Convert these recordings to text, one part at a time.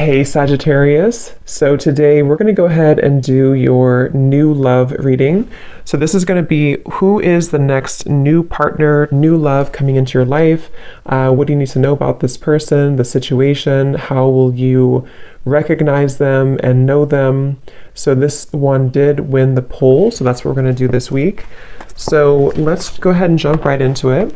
Hey Sagittarius. So today we're going to go ahead and do your new love reading. So this is going to be who is the next new partner, new love coming into your life. What do you need to know about this person, the situation? How will you recognize them and know them? So this one did win the poll. So that's what we're going to do this week. So let's go ahead and jump right into it.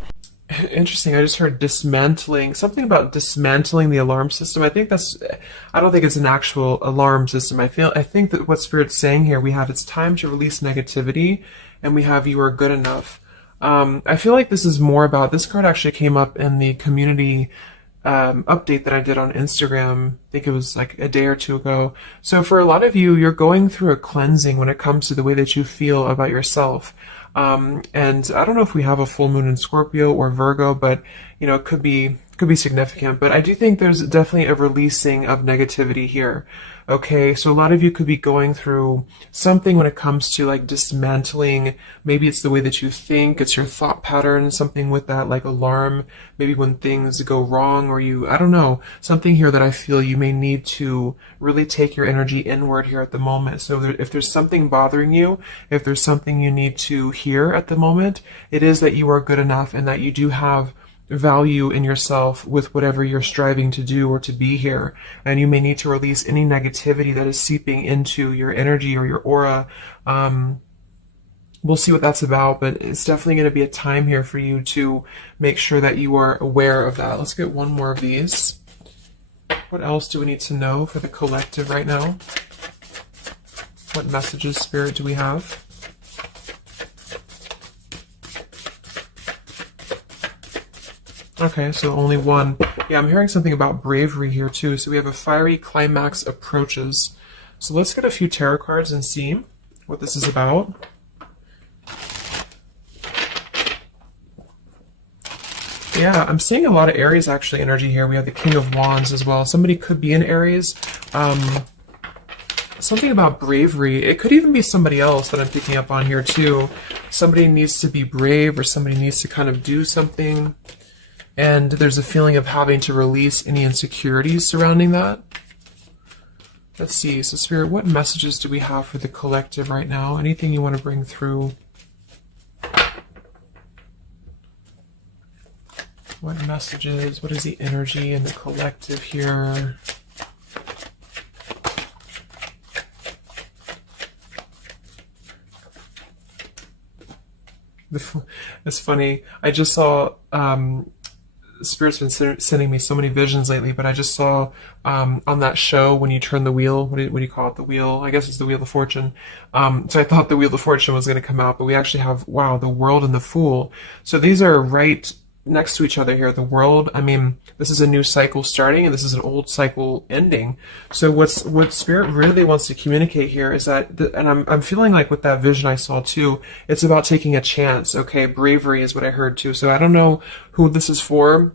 Interesting. I just heard dismantling, something about dismantling the alarm system. I don't think it's an actual alarm system. I think that what Spirit's saying here, we have it's time to release negativity, and we have you are good enough. I feel like this is more about, this card actually came up in the community update that I did on Instagram. I think it was like a day or two ago. So for a lot of you, you're going through a cleansing when it comes to the way that you feel about yourself. And I don't know if we have a full moon in Scorpio or Virgo, but you know, it could be significant. But I do think there's definitely a releasing of negativity here. Okay, so a lot of you could be going through something when it comes to like dismantling. Maybe it's the way that you think, it's your thought pattern, something with that like alarm, maybe when things go wrong, or I don't know, something here that I feel you may need to really take your energy inward here at the moment. So if there's something bothering you, if there's something you need to hear at the moment, it is that you are good enough and that you do have value in yourself with whatever you're striving to do or to be here. And you may need to release any negativity that is seeping into your energy or your aura. We'll see what that's about, but it's definitely going to be a time here for you to make sure that you are aware of that. Let's get one more of these. What else do we need to know for the collective right now? What messages, Spirit, do we have? Okay, so only one. Yeah, I'm hearing something about bravery here too. So we have a fiery climax approaches. So let's get a few tarot cards and see what this is about. Yeah, I'm seeing a lot of Aries actually energy here. We have the King of Wands as well. Somebody could be in Aries. Something about bravery. It could even be somebody else that I'm picking up on here too. Somebody needs to be brave, or somebody needs to kind of do something. And there's a feeling of having to release any insecurities surrounding that. Let's see. So Spirit, what messages do we have for the collective right now? Anything you want to bring through? What messages? What is the energy in the collective here? It's funny. I just saw... Spirit's been sending me so many visions lately, but I just saw on that show when you turn the wheel, what do you call it? The wheel, I guess it's the Wheel of Fortune. So I thought the Wheel of Fortune was going to come out, but we actually have, wow, the World and the Fool. So these are right next to each other here. The World, I mean, this is a new cycle starting, and this is an old cycle ending. So what Spirit really wants to communicate here is that, and I'm feeling like with that vision I saw too, it's about taking a chance. Okay, bravery is what I heard too. So I don't know who this is for,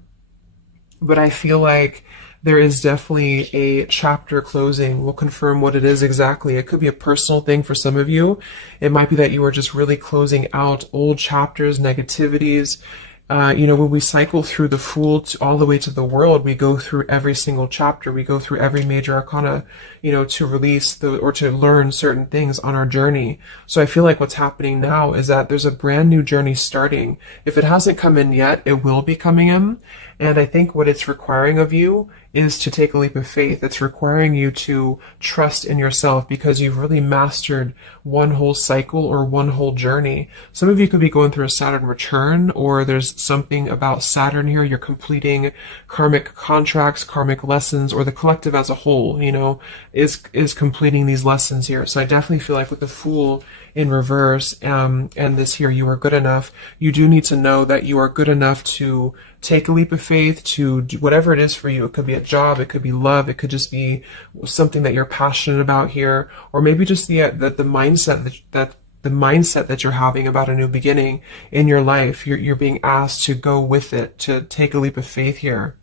but I feel like there is definitely a chapter closing. We'll confirm what it is exactly. It could be a personal thing for some of you. It might be that you are just really closing out old chapters, negativities. You know, when we cycle through the Fool all the way to the World, we go through every single chapter. We go through every major arcana, you know, to release or to learn certain things on our journey. So I feel like what's happening now is that there's a brand new journey starting. If it hasn't come in yet, it will be coming in. And I think what it's requiring of you is to take a leap of faith. It's requiring you to trust in yourself because you've really mastered one whole cycle or one whole journey. Some of you could be going through a Saturn return, or there's something about Saturn here. You're completing karmic contracts, karmic lessons, or the collective as a whole, you know, is completing these lessons here. So I definitely feel like with the Fool in reverse, and this here, you are good enough. You do need to know that you are good enough to take a leap of faith, to do whatever it is for you. It could be a job, it could be love, it could just be something that you're passionate about here, or maybe just the mindset that you're having about a new beginning in your life. You're being asked to go with it, to take a leap of faith here.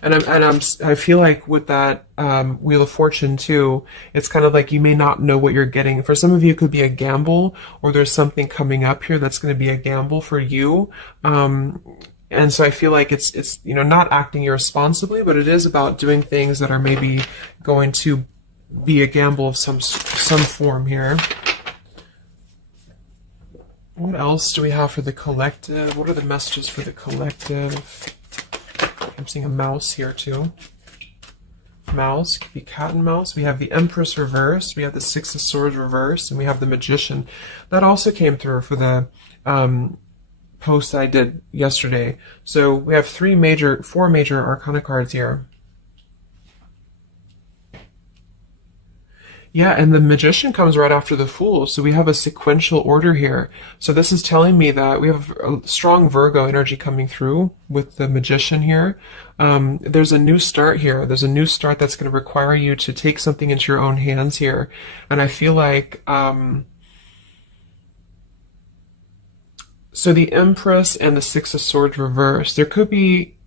And I feel like with that Wheel of Fortune too, it's kind of like you may not know what you're getting. For some of you, it could be a gamble, or there's something coming up here that's going to be a gamble for you. And so I feel like it's not acting irresponsibly, but it is about doing things that are maybe going to be a gamble of some form here. What else do we have for the collective? What are the messages for the collective? I'm seeing a mouse here too. Mouse, could be cat and mouse. We have the Empress reversed, we have the Six of Swords reversed, and we have the Magician. That also came through for the post that I did yesterday. So we have four major Arcana cards here. Yeah, and the Magician comes right after the Fool, so we have a sequential order here. So this is telling me that we have a strong Virgo energy coming through with the Magician here. There's a new start here. There's a new start that's going to require you to take something into your own hands here. And I feel like, so the Empress and the Six of Swords reversed. There could be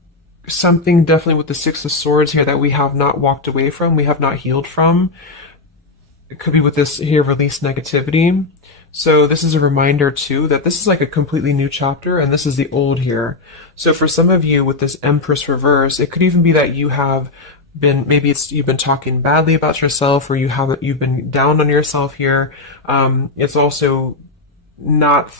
something definitely with the Six of Swords here that we have not walked away from, we have not healed from. It could be with this here, release negativity. So this is a reminder too that this is like a completely new chapter, and this is the old here. So for some of you with this Empress reverse, it could even be that you have been, maybe you've been talking badly about yourself, or you've been down on yourself here. It's also not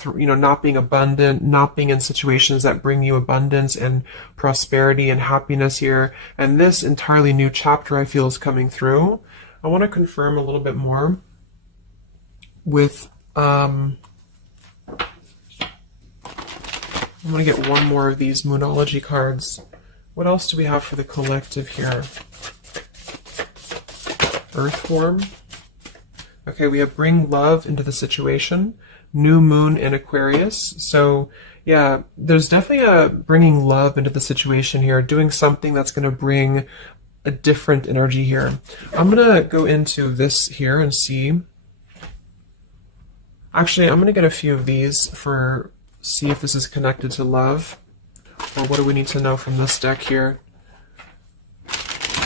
being abundant, not being in situations that bring you abundance and prosperity and happiness here. And this entirely new chapter I feel is coming through. I want to confirm a little bit more with, I'm going to get one more of these Moonology cards. What else do we have for the collective here? Earth form. Okay, we have bring love into the situation. New moon in Aquarius. So yeah, there's definitely a bringing love into the situation here, doing something that's going to bring a different energy here. I'm going to go into this here and see. Actually, I'm going to get a few of these see if this is connected to love, or what do we need to know from this deck here.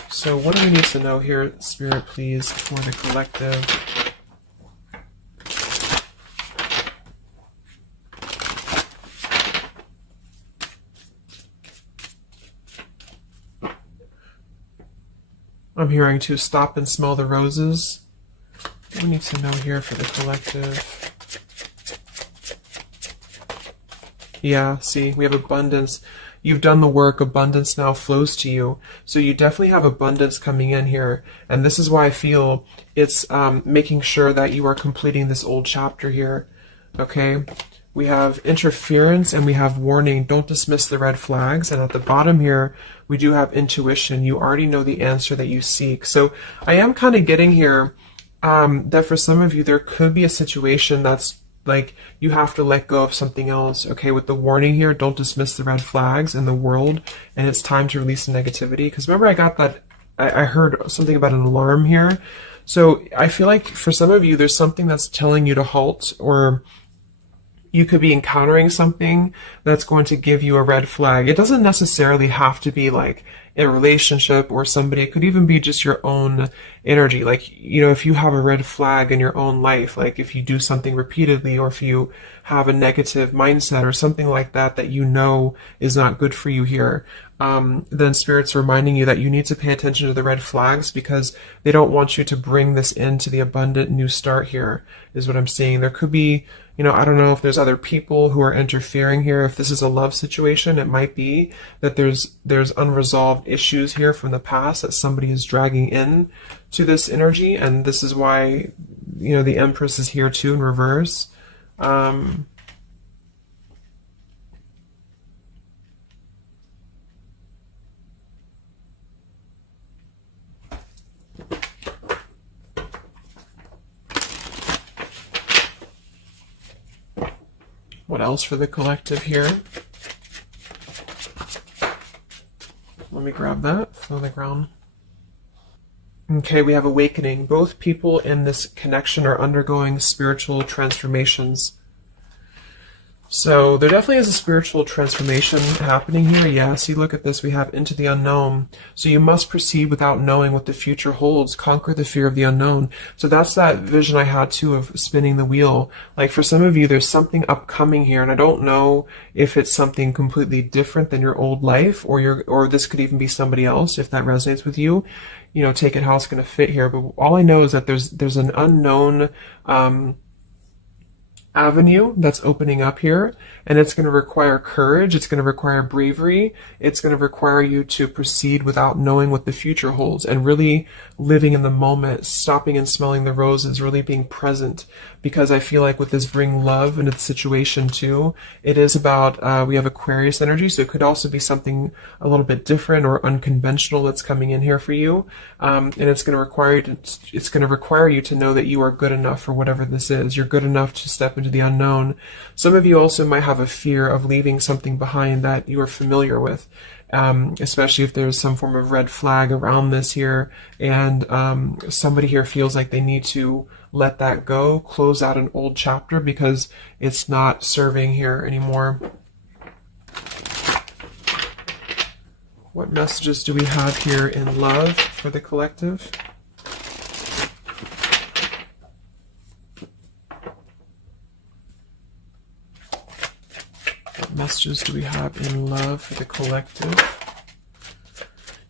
So what do we need to know here, Spirit, please, for the collective? I'm hearing to stop and smell the roses. What do we need to know here for the collective? Yeah, see, we have abundance. You've done the work. Abundance now flows to you. So you definitely have abundance coming in here. And this is why I feel it's making sure that you are completing this old chapter here. Okay? We have interference and we have warning. Don't dismiss the red flags. And at the bottom here, we do have intuition. You already know the answer that you seek. So I am kind of getting here that for some of you, there could be a situation that's like you have to let go of something else. Okay, with the warning here, don't dismiss the red flags in the world. And it's time to release the negativity. Because remember, I got that, I heard something about an alarm here. So I feel like for some of you, there's something that's telling you to halt, or you could be encountering something that's going to give you a red flag. It doesn't necessarily have to be like a relationship or somebody. It could even be just your own energy. Like, if you have a red flag in your own life, like if you do something repeatedly, or if you have a negative mindset or something like that, that is not good for you here, then Spirit's reminding you that you need to pay attention to the red flags, because they don't want you to bring this into the abundant new start here, is what I'm seeing. There could be, I don't know if there's other people who are interfering here. If this is a love situation, it might be that there's unresolved issues here from the past that somebody is dragging in to this energy. And this is why, the Empress is here too in reverse. What else for the collective here? Let me grab that on the ground. Okay, we have awakening. Both people in this connection are undergoing spiritual transformations. So there definitely is a spiritual transformation happening here. Yeah, see, look at this. We have into the unknown. So you must proceed without knowing what the future holds. Conquer the fear of the unknown. So that's that vision I had too of spinning the wheel. Like for some of you, there's something upcoming here, and I don't know if it's something completely different than your old life, or this could even be somebody else. If that resonates with you, you know, take it how it's going to fit here. But all I know is that there's an unknown avenue that's opening up here, and it's going to require courage, it's going to require bravery, it's going to require you to proceed without knowing what the future holds, and really living in the moment, stopping and smelling the roses, really being present. Because I feel like with this bring love into the situation too, it is about, we have Aquarius energy, so it could also be something a little bit different or unconventional that's coming in here for you, and it's going to require you to know that you are good enough for whatever this is. You're good enough to step into the unknown. Some of you also might have a fear of leaving something behind that you are familiar with, especially if there's some form of red flag around this here, and somebody here feels like they need to let that go, close out an old chapter because it's not serving here anymore. What messages do we have here in love for the collective? What messages do we have in love for the collective?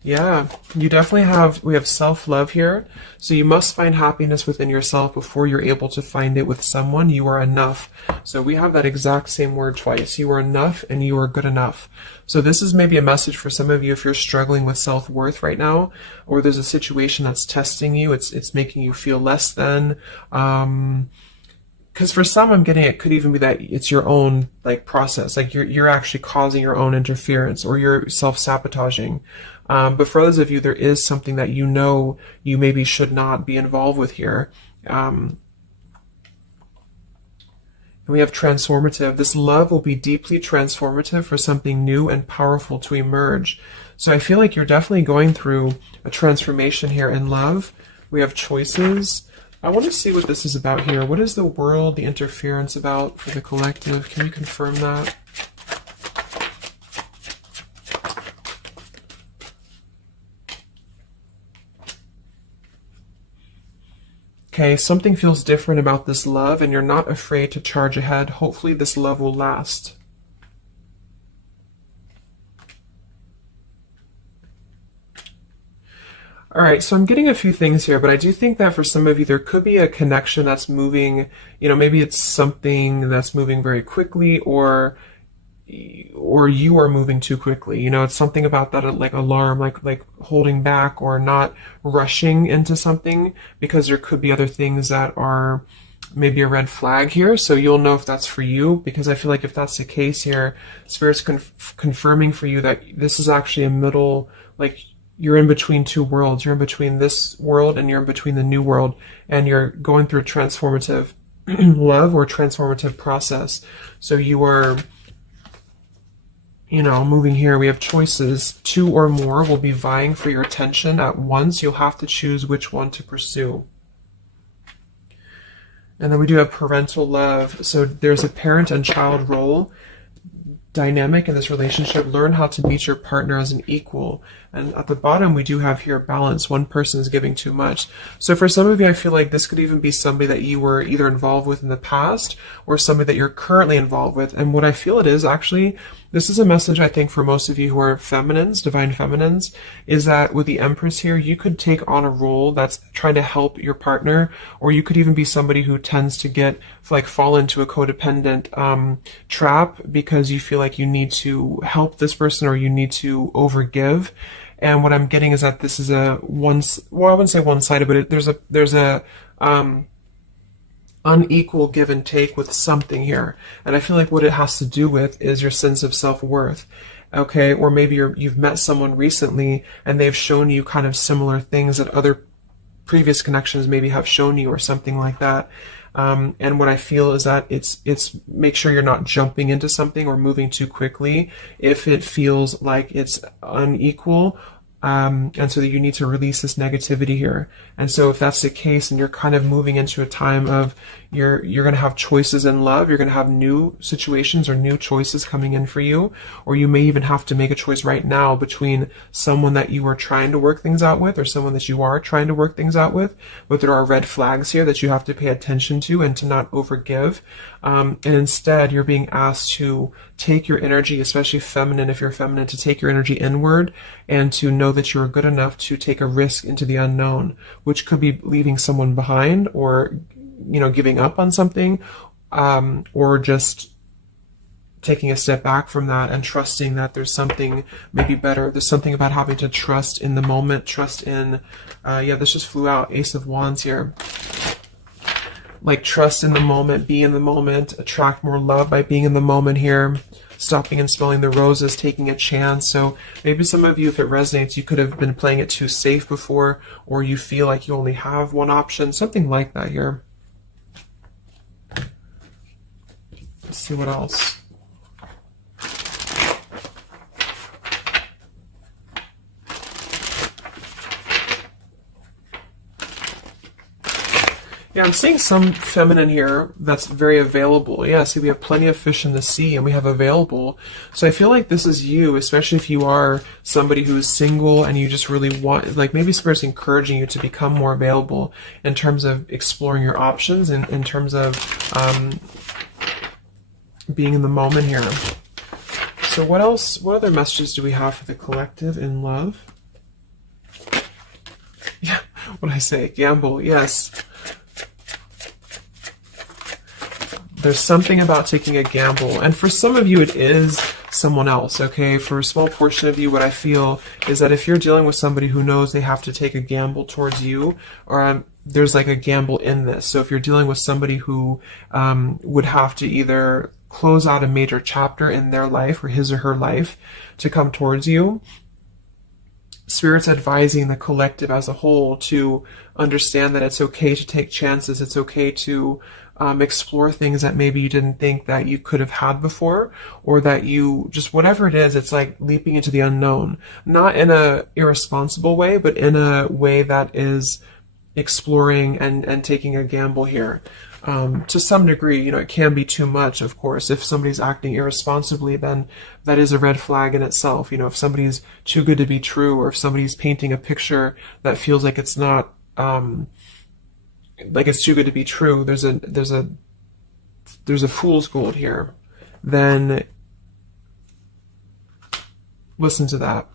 Yeah, you definitely we have self-love here. So you must find happiness within yourself before you're able to find it with someone. You are enough. So we have that exact same word twice. You are enough and you are good enough. So this is maybe a message for some of you if you're struggling with self-worth right now, or there's a situation that's testing you. It's making you feel less than. Because for some, I'm getting it could even be that it's your own process, like you're actually causing your own interference, or you're self-sabotaging. But for others of you, there is something that you know you maybe should not be involved with here. And we have transformative. This love will be deeply transformative for something new and powerful to emerge. So I feel like you're definitely going through a transformation here in love. We have choices. I want to see what this is about here. What is the world, the interference about for the collective? Can you confirm that? Okay, something feels different about this love, and you're not afraid to charge ahead. Hopefully this love will last. All right, so I'm getting a few things here, but I do think that for some of you, there could be a connection that's moving, maybe it's something that's moving very quickly, or you are moving too quickly. It's something about that, like alarm, like holding back or not rushing into something, because there could be other things that are maybe a red flag here. So you'll know if that's for you, because I feel like if that's the case here, Spirit's confirming for you that this is actually a middle, like you're in between two worlds. You're in between this world and you're in between the new world, and you're going through a transformative love or transformative process. So you are moving here. We have choices. Two or more will be vying for your attention at once. You'll have to choose which one to pursue. And then we do have parental love. So there's a parent and child role dynamic in this relationship. Learn how to meet your partner as an equal. And at the bottom, we do have here balance. One person is giving too much. So for some of you, I feel like this could even be somebody that you were either involved with in the past or somebody that you're currently involved with. And what I feel it is actually, this is a message I think for most of you who are feminines, divine feminines, is that with the Empress here, you could take on a role that's trying to help your partner, or you could even be somebody who tends to fall into a codependent trap because you feel like you need to help this person or you need to overgive. And what I'm getting is that this is I wouldn't say one-sided, but there's a unequal give and take with something here. And I feel like what it has to do with is your sense of self-worth. Okay, or maybe you've met someone recently and they've shown you kind of similar things that other previous connections maybe have shown you, or something like that. And what I feel is that it's make sure you're not jumping into something or moving too quickly if it feels like it's unequal. and so that you need to release this negativity here. And so if that's the case, and you're kind of moving into a time of you're going to have choices in love, you're going to have new situations or new choices coming in for you, or you may even have to make a choice right now between someone that you are trying to work things out with or someone that you are trying to work things out with, but there are red flags here that you have to pay attention to and to not overgive. And instead, you're being asked to take your energy, especially feminine, if you're feminine, to take your energy inward and to know that you're good enough to take a risk into the unknown, which could be leaving someone behind, or, you know, giving up on something, or just taking a step back from that and trusting that there's something maybe better. There's something about having to trust in the moment, trust in, yeah, this just flew out, Ace of Wands here. Like, trust in the moment, be in the moment, attract more love by being in the moment here, stopping and smelling the roses, taking a chance. So maybe some of you, if it resonates, you could have been playing it too safe before, or you feel like you only have one option, something like that here. Let's see what else. Yeah, I'm seeing some feminine here that's very available. Yeah, see, we have plenty of fish in the sea, and we have available. So I feel like this is you, especially if you are somebody who is single and you just really want, like, maybe Spirit's encouraging you to become more available in terms of exploring your options and in terms of being in the moment here. So what else, what other messages do we have for the collective in love? Yeah, what did I say? Gamble, yes. There's something about taking a gamble, and for some of you it is someone else, okay? For a small portion of you, what I feel is that if you're dealing with somebody who knows they have to take a gamble towards you, or there's like a gamble in this. So if you're dealing with somebody who would have to either close out a major chapter in their life or his or her life to come towards you, Spirit's advising the collective as a whole to understand that it's okay to take chances. It's okay to explore things that maybe you didn't think that you could have had before, or that you just, whatever it is, it's like leaping into the unknown, not in a irresponsible way, but in a way that is exploring and taking a gamble here. To some degree, you know, it can be too much, of course. If somebody's acting irresponsibly, then that is a red flag in itself. You know, if somebody's too good to be true, or if somebody's painting a picture that feels like it's not, like it's too good to be true, there's a fool's gold here, then listen to that.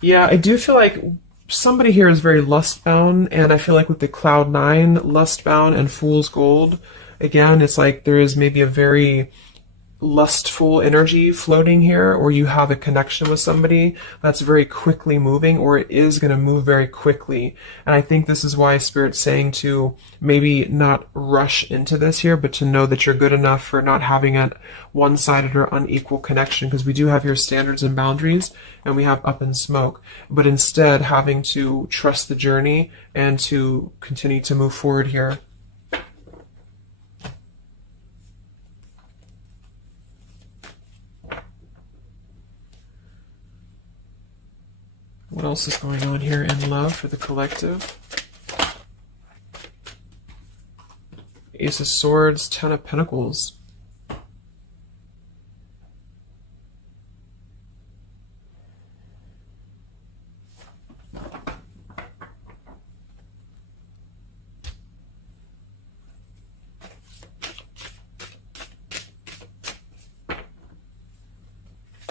Yeah, I do feel like somebody here is very lust-bound, and I feel like with the Cloud 9, lust-bound and fool's gold, again, it's like there is maybe a very lustful energy floating here, or you have a connection with somebody that's very quickly moving, or it is going to move very quickly. And I think this is why Spirit's saying to maybe not rush into this here, but to know that you're good enough for not having a one-sided or unequal connection, because we do have your standards and boundaries, and we have up in smoke, but instead having to trust the journey and to continue to move forward here. What else is going on here in love for the collective? Ace of Swords, Ten of Pentacles.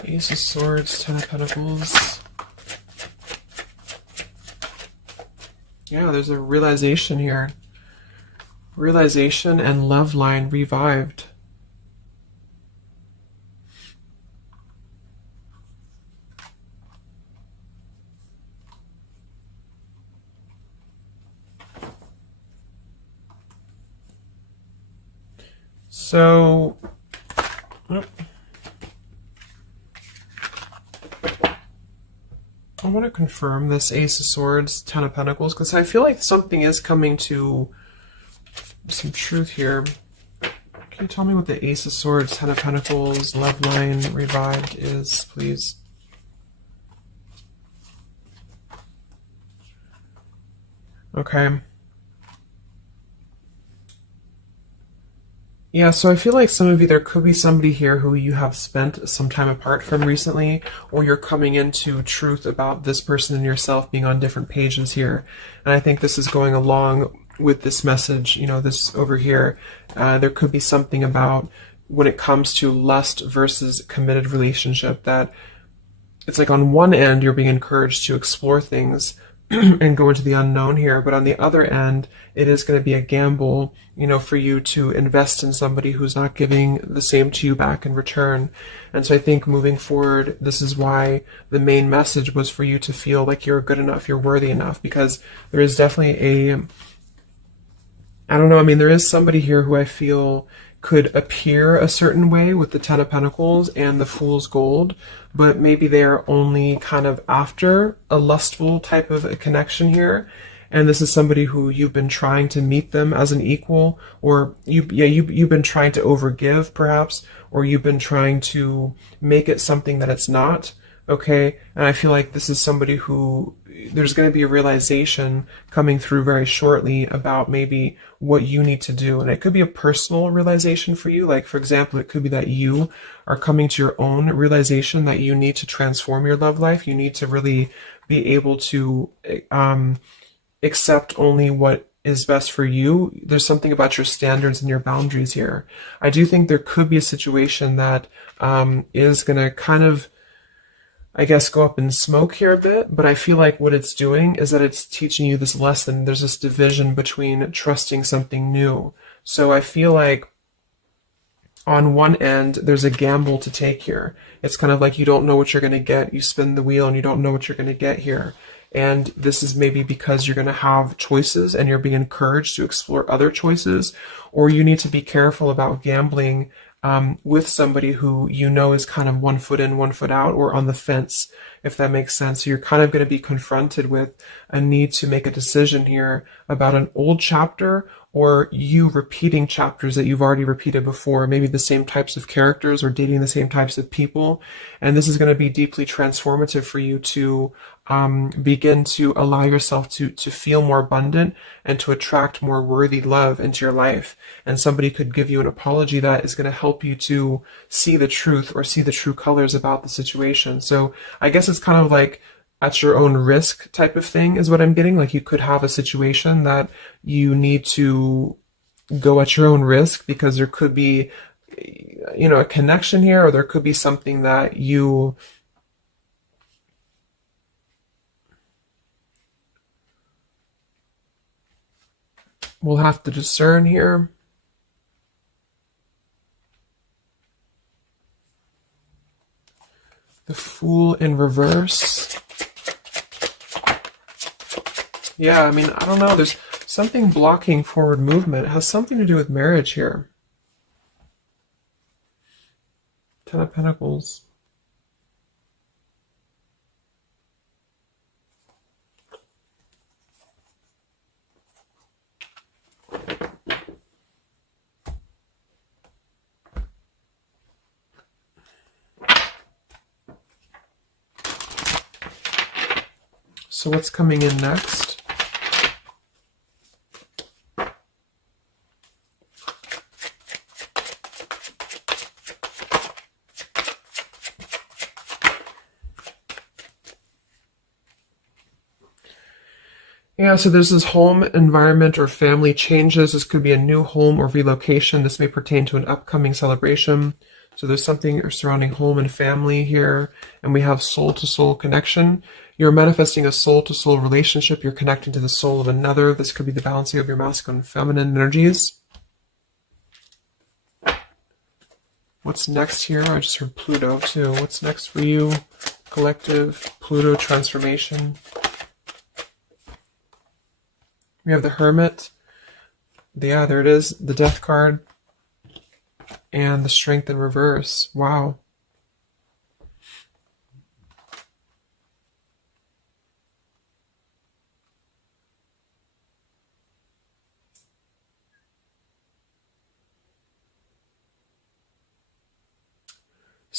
Ace of Swords, Ten of Pentacles. Yeah, there's a realization here. Realization and love line revived. So, I want to confirm this Ace of Swords, Ten of Pentacles, because I feel like something is coming to some truth here. Can you tell me what the Ace of Swords, Ten of Pentacles, Love Line Revived is, please? Okay. Yeah, so I feel like some of you, there could be somebody here who you have spent some time apart from recently, or you're coming into truth about this person and yourself being on different pages here. And I think this is going along with this message, you know, this over here. There could be something about when it comes to lust versus committed relationship that it's like on one end you're being encouraged to explore things and go into the unknown here, but on the other end it is going to be a gamble, you know, for you to invest in somebody who's not giving the same to you back in return. And so I think moving forward, this is why the main message was for you to feel like you're good enough, you're worthy enough, because there is definitely a, I don't know, I mean, there is somebody here who I feel could appear a certain way with the Ten of Pentacles and the Fool's Gold, but maybe they are only kind of after a lustful type of a connection here. And this is somebody who you've been trying to meet them as an equal, or you've been trying to overgive perhaps, or you've been trying to make it something that it's not. Okay, and I feel like this is somebody who there's going to be a realization coming through very shortly about maybe what you need to do. And it could be a personal realization for you. Like, for example, it could be that you are coming to your own realization that you need to transform your love life. You need to really be able to accept only what is best for you. There's something about your standards and your boundaries here. I do think there could be a situation that is going to kind of, I guess, go up in smoke here a bit, but I feel like what it's doing is that it's teaching you this lesson. There's this division between trusting something new. So I feel like on one end, there's a gamble to take here. It's kind of like you don't know what you're going to get. You spin the wheel and you don't know what you're going to get here. And this is maybe because you're going to have choices and you're being encouraged to explore other choices, or you need to be careful about gambling with somebody who you know is kind of 1 foot in, 1 foot out, or on the fence, if that makes sense. So you're kind of going to be confronted with a need to make a decision here about an old chapter, or you repeating chapters that you've already repeated before, maybe the same types of characters or dating the same types of people. And this is going to be deeply transformative for you to begin to allow yourself to feel more abundant and to attract more worthy love into your life. And somebody could give you an apology that is going to help you to see the truth or see the true colors about the situation. So I guess it's kind of like at your own risk type of thing is what I'm getting. Like you could have a situation that you need to go at your own risk because there could be, you know, a connection here, or there could be something that you will have to discern here. The Fool in reverse. Yeah, I mean, I don't know. There's something blocking forward movement. It has something to do with marriage here. Ten of Pentacles. So what's coming in next? Yeah, so there's this home environment or family changes. This could be a new home or relocation. This may pertain to an upcoming celebration. So there's something surrounding home and family here. And we have soul-to-soul connection. You're manifesting a soul-to-soul relationship. You're connecting to the soul of another. This could be the balancing of your masculine and feminine energies. What's next here? I just heard Pluto too. What's next for you? Collective, Pluto transformation. We have the Hermit. Yeah, there it is. The Death card. And the Strength in reverse. Wow.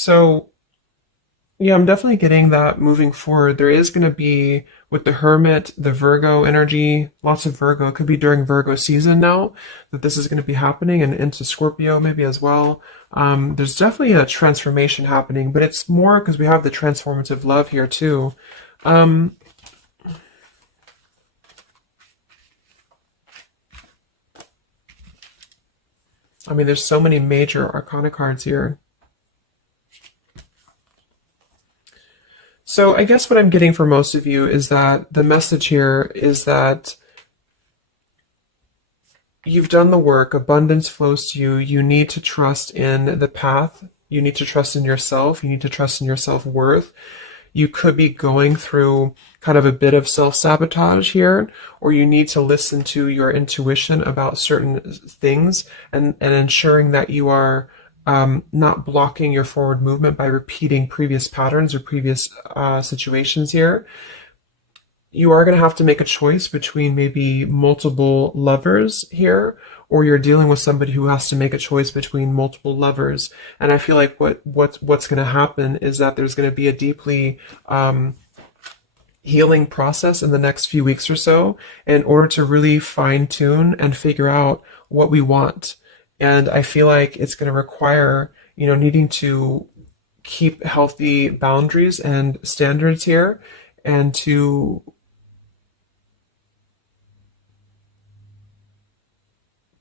So yeah, I'm definitely getting that moving forward. There is going to be, with the Hermit, the Virgo energy, lots of Virgo. It could be during Virgo season now that this is going to be happening, and into Scorpio maybe as well. There's definitely a transformation happening, but it's more because we have the transformative love here too. Um, I mean, there's so many major arcana cards here. So I guess what I'm getting for most of you is that the message here is that you've done the work, abundance flows to you. You need to trust in the path. You need to trust in yourself. You need to trust in your self-worth. You could be going through kind of a bit of self-sabotage here, or you need to listen to your intuition about certain things, and ensuring that you are not blocking your forward movement by repeating previous patterns or previous situations here. You are going to have to make a choice between maybe multiple lovers here, or you're dealing with somebody who has to make a choice between multiple lovers. And I feel like what's going to happen is that there's going to be a deeply healing process in the next few weeks or so in order to really fine tune and figure out what we want. And I feel like it's going to require, needing to keep healthy boundaries and standards here, and to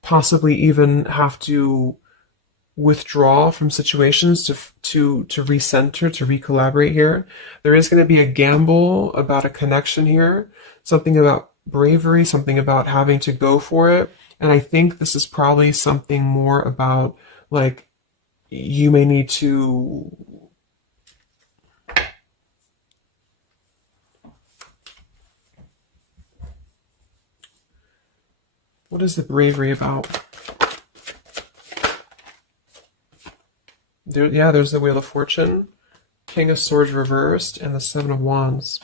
possibly even have to withdraw from situations to recenter, to recollaborate here. There is going to be a gamble about a connection here, something about bravery, something about having to go for it. And I think this is probably something more about, like, you may need to what is the bravery about? There's the Wheel of Fortune, King of Swords reversed, and the Seven of Wands.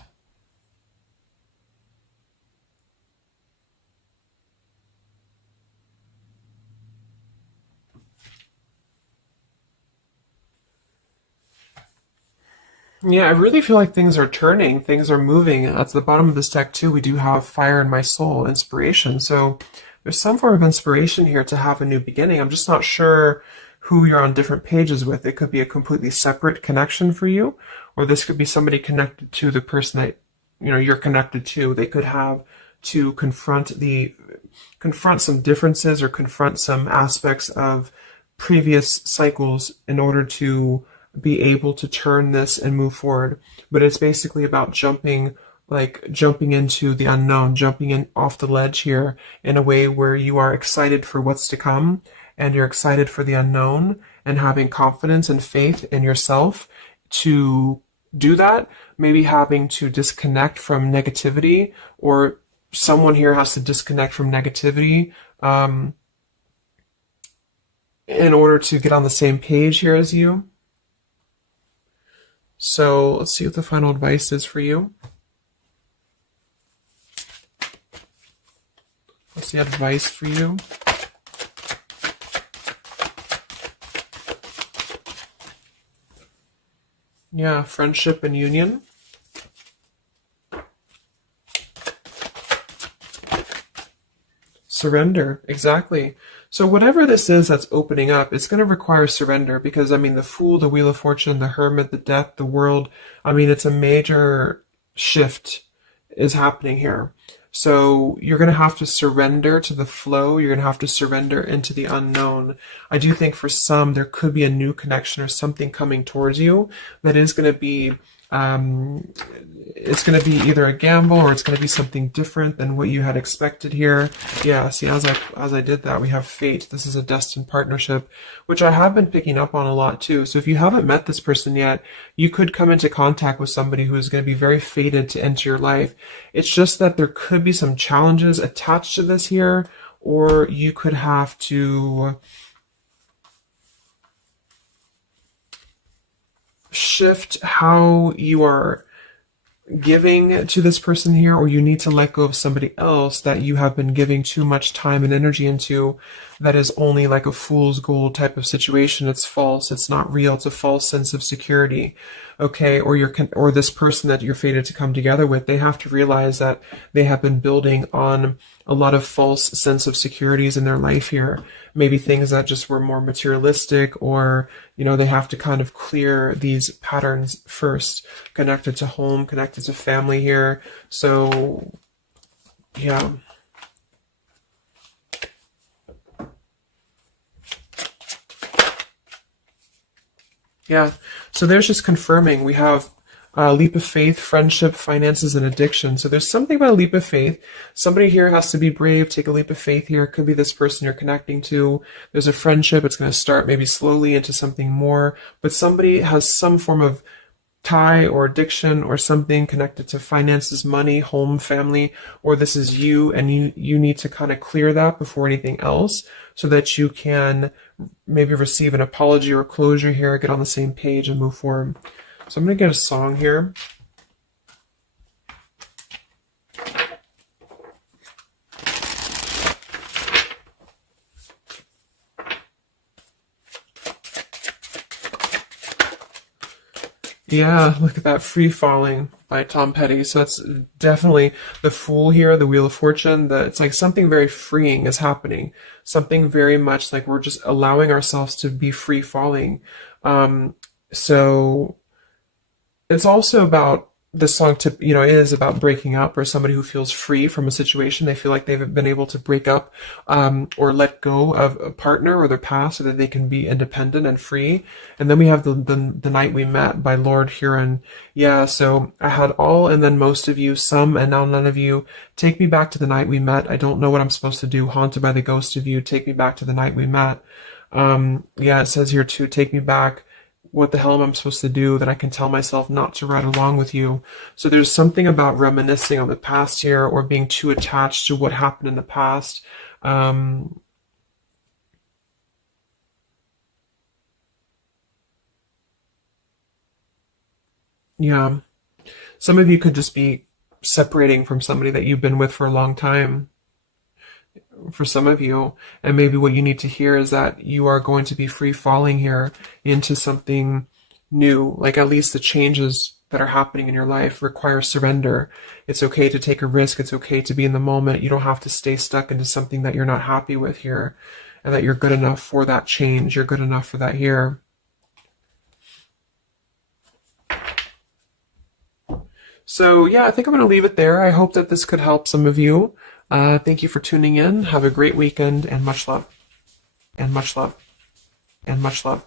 Yeah, I really feel like things are turning, things are moving. At the bottom of this deck too, we do have Fire in My Soul, inspiration. So there's some form of inspiration here to have a new beginning. I'm just not sure who you're on different pages with. It could be a completely separate connection for you, or this could be somebody connected to the person that you're connected to. They could have to confront some differences, or confront some aspects of previous cycles in order to be able to turn this and move forward. But it's basically about jumping into the unknown, jumping in off the ledge here in a way where you are excited for what's to come, and you're excited for the unknown, and having confidence and faith in yourself to do that. Maybe having to disconnect from negativity, or someone here has to disconnect from negativity in order to get on the same page here as you. So let's see what the final advice is for you. What's the advice for you? Yeah, friendship and union. Surrender, exactly. So whatever this is that's opening up, it's going to require surrender, because, I mean, the Fool, the Wheel of Fortune, the Hermit, the Death, the World, I mean, it's a major shift is happening here. So you're going to have to surrender to the flow. You're going to have to surrender into the unknown. I do think for some, there could be a new connection or something coming towards you that is going to be, it's going to be either a gamble, or it's going to be something different than what you had expected here. Yeah, see, as I did that, we have fate. This is a destined partnership, which I have been picking up on a lot too. So if you haven't met this person yet, you could come into contact with somebody who is going to be very fated to enter your life. It's just that there could be some challenges attached to this here, or you could have to shift how you are giving to this person here, or you need to let go of somebody else that you have been giving too much time and energy into, that is only like a fool's gold type of situation. It's false. It's not real. It's a false sense of security. Okay. Or this person that you're fated to come together with, they have to realize that they have been building on a lot of false sense of securities in their life here. Maybe things that just were more materialistic, or, they have to kind of clear these patterns first, connected to home, connected to family here. So, yeah. Yeah. So there's just confirming. We have leap of faith, friendship, finances, and addiction. So there's something about a leap of faith. Somebody here has to be brave, take a leap of faith here. It could be this person you're connecting to. There's a friendship. It's going to start maybe slowly into something more. But somebody has some form of tie or addiction or something connected to finances, money, home, family, or this is you, and you need to kind of clear that before anything else, so that you can maybe receive an apology or closure here, get on the same page and move forward. So I'm going to get a song here. Yeah, look at that, Free Falling by Tom Petty. So that's definitely the Fool here, the Wheel of Fortune. It's like something very freeing is happening. Something very much like we're just allowing ourselves to be free falling. So it's also about this song it is about breaking up, or somebody who feels free from a situation. They feel like they've been able to break up or let go of a partner or their past, so that they can be independent and free. And then we have the Night We Met by Lord Huron. Yeah, so I had all and then most of you, some and now none of you. Take me back to the night we met. I don't know what I'm supposed to do. Haunted by the ghost of you. Take me back to the night we met. Yeah, it says here too, take me back. What the hell am I supposed to do that I can tell myself not to ride along with you? So there's something about reminiscing on the past here, or being too attached to what happened in the past. Yeah. Some of you could just be separating from somebody that you've been with for a long time, for some of you. And maybe what you need to hear is that you are going to be free falling here into something new. Like, at least the changes that are happening in your life require surrender. It's okay to take a risk. It's okay to be in the moment. You don't have to stay stuck into something that you're not happy with here, and that you're good enough for that change. You're good enough for that here. So yeah, I think I'm going to leave it there. I hope that this could help some of you. Thank you for tuning in. Have a great weekend, and much love, and much love, and much love.